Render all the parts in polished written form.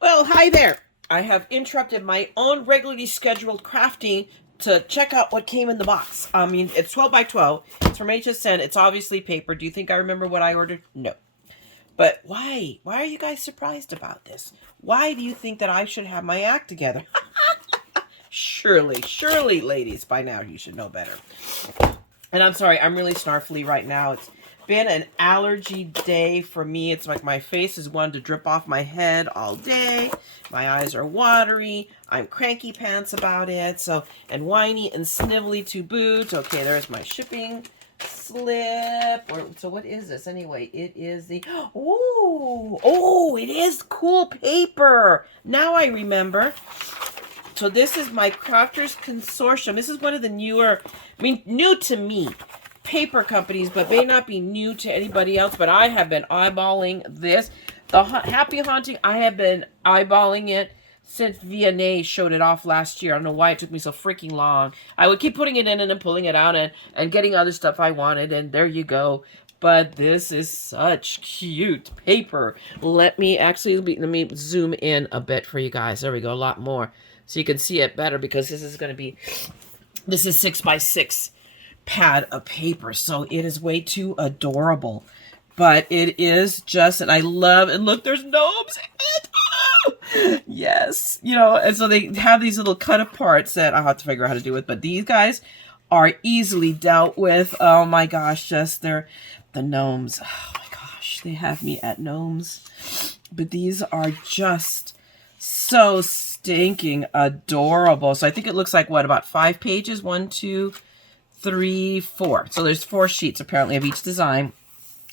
Well, hi there. I have interrupted my own regularly scheduled crafting to check out what came in the box. I mean, it's 12 by 12. It's from HSN. It's obviously paper. Do you think I remember what I ordered? No. But why? Why are you guys surprised about this? Why do you think that I should have my act together? Surely, ladies, by now you should know better. And I'm sorry, I'm really snarfly right now. It's been an allergy day for me. It's like my face is wanting to drip off my head all day. My eyes are watery. I'm cranky pants about it. So, and whiny and snivelly to boot. Okay, there's my shipping slip. So what is this anyway? It is the, it is cool paper. Now I remember. So this is my Crafters Consortium. This is one of the newer, new to me, paper companies, but may not be new to anybody else. But I have been eyeballing this. The Happy Haunting, I have been eyeballing it since Verne showed it off last year. I don't know why it took me so freaking long. I would keep putting it in and then pulling it out and getting other stuff I wanted. And there you go. But this is such cute paper. Let me zoom in a bit for you guys. There we go, a lot more. So you can see it better because this is 6x6 pad of paper. So it is way too adorable. But it is just, and I love, and look, there's gnomes in it. Oh, yes. And so they have these little cut aparts that I'll have to figure out how to do with. But these guys are easily dealt with. Oh my gosh, just the gnomes. Oh my gosh, they have me at gnomes. But these are just so stinking adorable. So I think it looks like what, about 5 pages? 1, 2, 3, 4. So there's 4 sheets apparently of each design.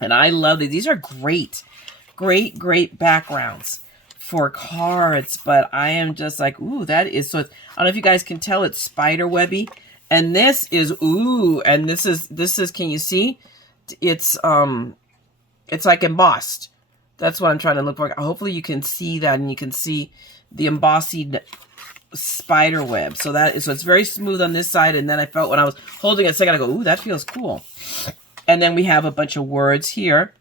And I love these. These are great backgrounds for cards. But I am just like, ooh, that is so. I don't know if you guys can tell, it's spider webby. And this is, and this is, can you see? It's like embossed. That's what I'm trying to look for. Hopefully you can see that, and you can see the embossing spider web. So it's very smooth on this side. And then I felt when I was holding it a second, I go, ooh, that feels cool. And then we have a bunch of words here.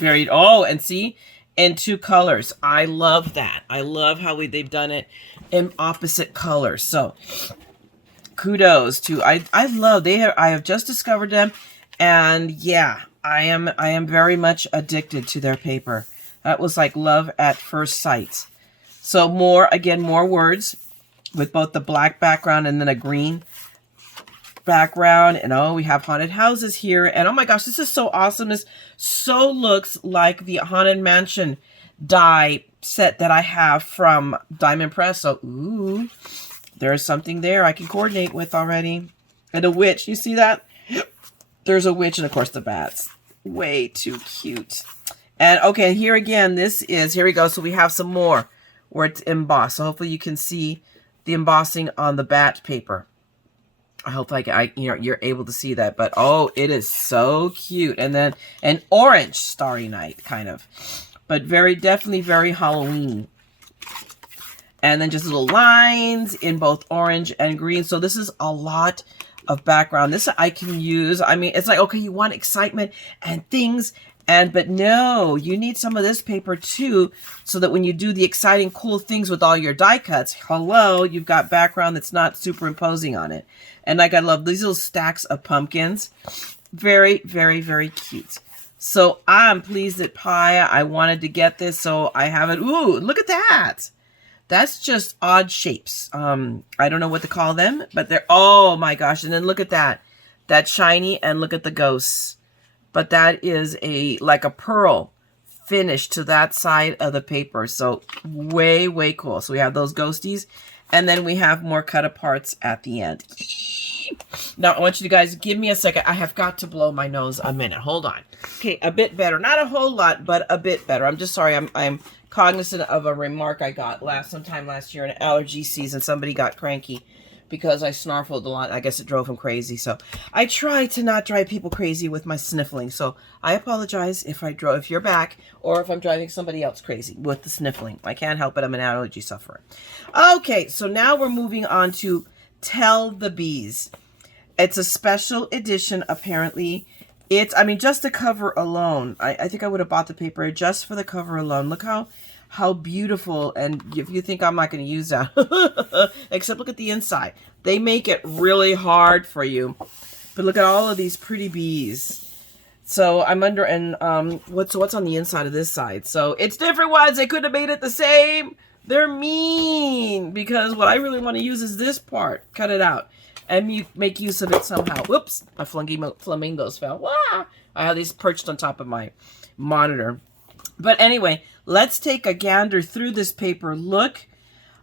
And see, in 2 colors. I love that. I love how they've done it in opposite colors. So kudos to, I have just discovered them. And yeah, I am very much addicted to their paper. That was like love at first sight. So more words with both the black background and then a green background. And we have haunted houses here. And oh my gosh, this is so awesome. This so looks like the Haunted Mansion die set that I have from Diamond Press. So, ooh, there's something there I can coordinate with already. And a witch, you see that? There's a witch, and of course the bats. Way too cute. And okay, here again, here we go. So we have some more where it's embossed. So hopefully you can see the embossing on the bat paper. I hope you're able to see that. But oh, it is so cute. And then an orange Starry Night kind of. But definitely very Halloween. And then just little lines in both orange and green. So this is a lot of background. This I can use. I mean, it's like, okay, you want excitement and things, but no, you need some of this paper too, so that when you do the exciting, cool things with all your die cuts, hello, you've got background that's not superimposing on it. And like, I love these little stacks of pumpkins. Very, very, very cute. So I'm pleased that I wanted to get this, so I have it. Ooh, look at that. That's just odd shapes. I don't know what to call them, but they're, oh my gosh. And then look at that. That shiny, and look at the ghosts. But that is like a pearl finish to that side of the paper. So way, way cool. So we have those ghosties, and then we have more cut aparts at the end. Now, I want you guys to give me a second. I have got to blow my nose a minute. Hold on. Okay, a bit better. Not a whole lot, but a bit better. I'm just sorry. I'm cognizant of a remark I got sometime last year in allergy season. Somebody got cranky because I snarfled a lot. I guess it drove him crazy. So I try to not drive people crazy with my sniffling. So I apologize if you're back, or if I'm driving somebody else crazy with the sniffling. I can't help it. I'm an allergy sufferer. Okay, so now we're moving on to Tell the Bees. It's a special edition, apparently. Just the cover alone. I think I would have bought the paper just for the cover alone. Look how how beautiful. And if you think I'm not going to use that, except look at the inside. They make it really hard for you. But look at all of these pretty bees. So I'm under, and what's on the inside of this side? So it's different ones. They could have made it the same. They're mean, because what I really want to use is this part. Cut it out and you make use of it somehow. Whoops, my flamingos fell. Wah! I have these perched on top of my monitor. But anyway, let's take a gander through this paper. Look,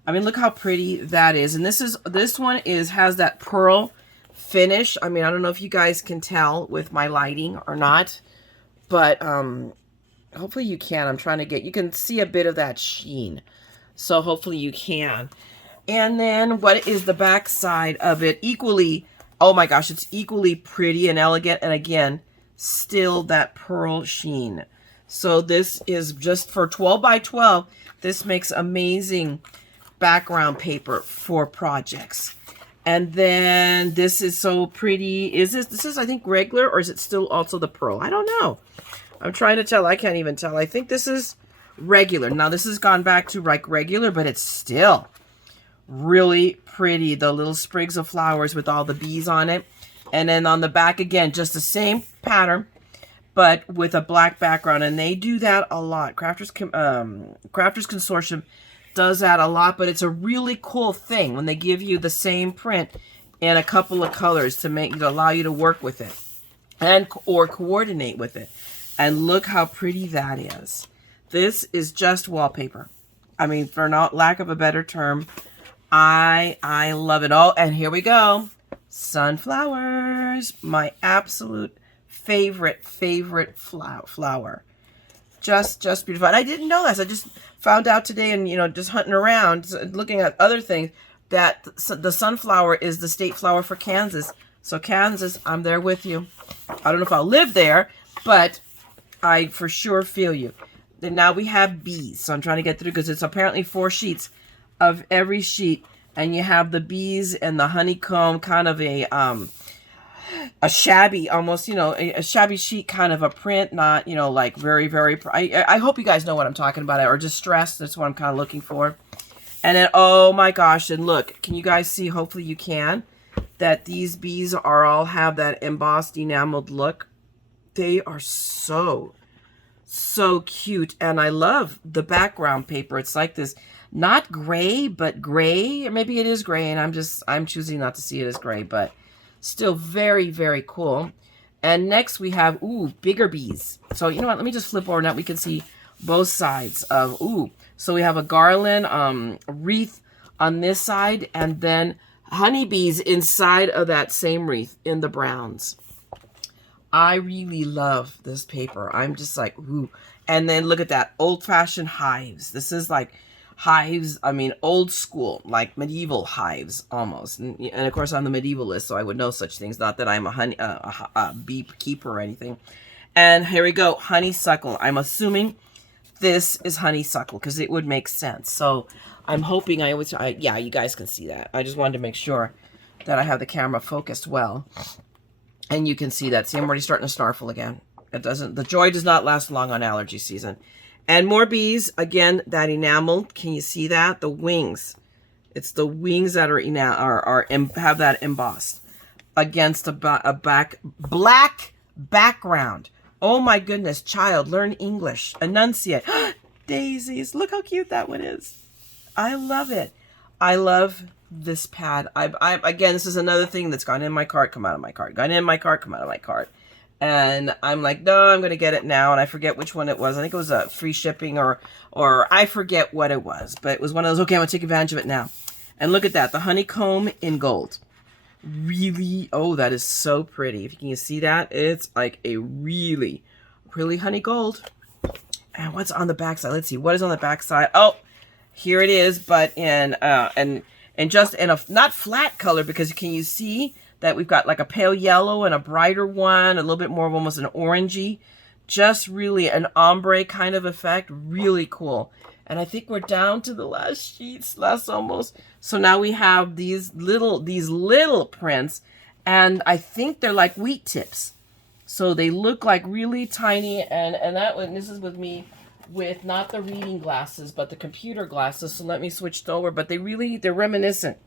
I mean, look how pretty that is. And this one has that pearl finish. I mean, I don't know if you guys can tell with my lighting or not, but hopefully you can. I'm trying to get, you can see a bit of that sheen. So hopefully you can. And then what is the back side of it? Equally, oh my gosh, it's equally pretty and elegant. And again, still that pearl sheen. So this is just for 12 by 12. This makes amazing background paper for projects. And then this is so pretty. This is I think regular, or is it still also the pearl? I don't know. I'm trying to tell. I can't even tell. I think this is regular. Now this has gone back to like regular, but it's still really pretty. The little sprigs of flowers with all the bees on it. And then on the back again, just the same pattern, but with a black background. And they do that a lot. Crafters Consortium does that a lot, but it's a really cool thing when they give you the same print in a couple of colors to allow you to work with it or coordinate with it. And look how pretty that is. This is just wallpaper. I mean, for not lack of a better term, I love it. Oh, and here we go. Sunflowers, my absolute favorite flower. Just beautiful. And I didn't know this. I just found out today, and just hunting around, looking at other things, that the sunflower is the state flower for Kansas. So Kansas, I'm there with you. I don't know if I'll live there, but I for sure feel you. Then now we have bees. So I'm trying to get through, because it's apparently 4 sheets of every sheet, and you have the bees and the honeycomb, kind of a shabby, almost, a shabby sheet kind of a print, not, like very, very, I hope you guys know what I'm talking about, or distressed. That's what I'm kind of looking for. And then, oh my gosh, and look, can you guys see, hopefully you can, that these bees all have that embossed enameled look. They are so cute. And I love the background paper. It's like this, not gray, but gray. Maybe it is gray, and I'm choosing not to see it as gray, but still very, very cool. And next we have, bigger bees. So you know what, let me just flip over now. We can see both sides of, so we have a garland wreath on this side, and then honeybees inside of that same wreath in the browns. I really love this paper. I'm just like, ooh. And then look at that, old-fashioned hives. This is like hives, I mean, old school, like medieval hives almost. And of course, I'm the medievalist, so I would know such things. Not that I'm a bee keeper or anything. And here we go, honeysuckle. I'm assuming this is honeysuckle, because it would make sense. So I'm hoping yeah, you guys can see that. I just wanted to make sure that I have the camera focused well. And you can see that. See, I'm already starting to snarfle again. The joy does not last long on allergy season. And more bees, again, that enamel. Can you see that? The wings. It's the wings that have that embossed against a black background. Oh my goodness, child, learn English. Enunciate. Daisies, look how cute that one is. I love it. I love this pad. Again, this is another thing that's gone in my cart, come out of my cart. Gone in my cart, come out of my cart. And I'm like, no, I'm going to get it now. And I forget which one it was. I think it was a free shipping or I forget what it was. But it was one of those, okay, I'm going to take advantage of it now. And look at that, the honeycomb in gold. Really, oh, that is so pretty. If you can see that, it's like a really, really honey gold. And what's on the back side? Let's see, what is on the back side? Oh, here it is, but in just in a not flat color, because can you see that we've got like a pale yellow and a brighter one, a little bit more of almost an orangey, just really an ombre kind of effect. Really cool. And I think we're down to the last sheets, almost. So now we have these little prints, and I think they're like wheat tips. So they look like really tiny, and that one, this is with me with not the reading glasses, but the computer glasses. So let me switch over. But they're reminiscent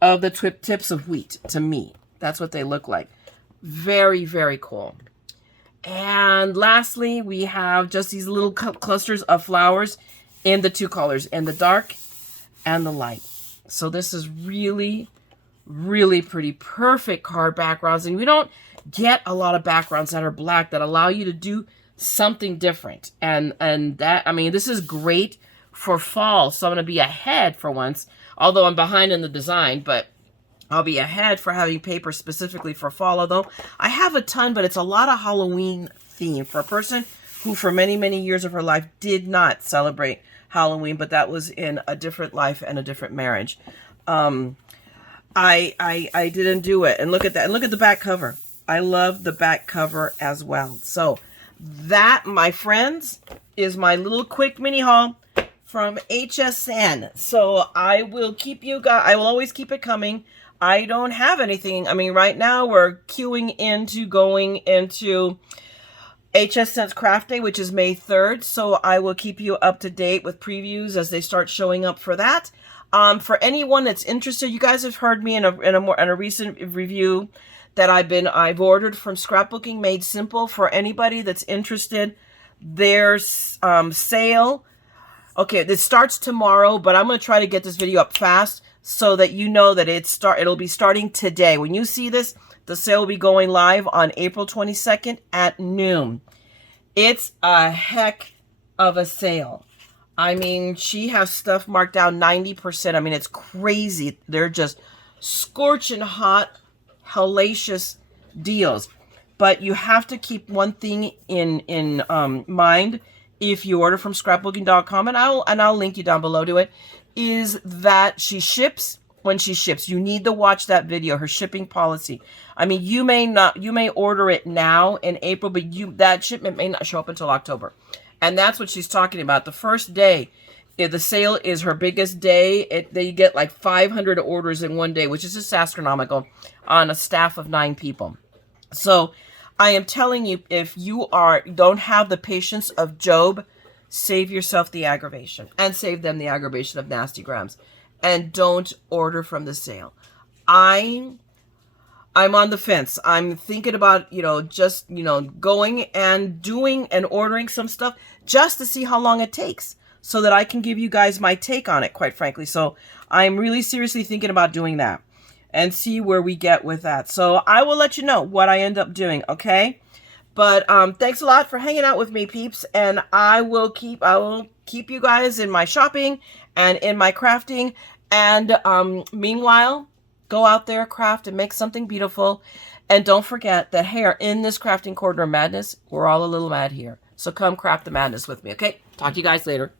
of the tips of wheat to me. That's what they look like. Very, very cool. And lastly, we have just these little clusters of flowers in the two colors, in the dark and the light. So this is really, really pretty. Perfect card backgrounds. And we don't get a lot of backgrounds that are black that allow you to do something different. And that, I mean, this is great for fall. So I'm going to be ahead for once, although I'm behind in the design, but I'll be ahead for having paper specifically for fall, although I have a ton, but it's a lot of Halloween theme for a person who for many, many years of her life did not celebrate Halloween, but that was in a different life and a different marriage. I didn't do it. And look at that. And look at the back cover. I love the back cover as well. So that, my friends, is my little quick mini haul from HSN. So I will keep you guys, I will always keep it coming. I don't have anything. I mean, right now we're queuing into going into HSN's Craft Day, which is May 3rd. So I will keep you up to date with previews as they start showing up for that. For anyone that's interested, you guys have heard me in a recent review that I've ordered from Scrapbooking Made Simple. For anybody that's interested, there's sale. Okay, this starts tomorrow, but I'm going to try to get this video up fast so that you know that it'll be starting today. When you see this, the sale will be going live on April 22nd at noon. It's a heck of a sale. I mean, she has stuff marked down 90%. I mean, it's crazy. They're just scorching hot, hellacious deals. But you have to keep one thing in mind if you order from scrapbooking.com, and I'll link you down below to it, is that she ships when she ships. You need to watch that video, her shipping policy. I mean, you may order it now in April, but that shipment may not show up until October. And that's what she's talking about. The first day, if the sale is her biggest day, they get like 500 orders in one day, which is just astronomical on a staff of 9 people. So I am telling you, if you don't have the patience of Job, save yourself the aggravation and save them the aggravation of nasty grams, and don't order from the sale. I'm on the fence. I'm thinking about, just, going and doing and ordering some stuff just to see how long it takes so that I can give you guys my take on it, quite frankly. So I'm really seriously thinking about doing that and see where we get with that. So I will let you know what I end up doing, okay? But thanks a lot for hanging out with me, peeps, and I will keep you guys in my shopping and in my crafting. And meanwhile, go out there, craft, and make something beautiful. And don't forget that here in this crafting corner of madness, we're all a little mad here. So come craft the madness with me, okay? Talk to you guys later.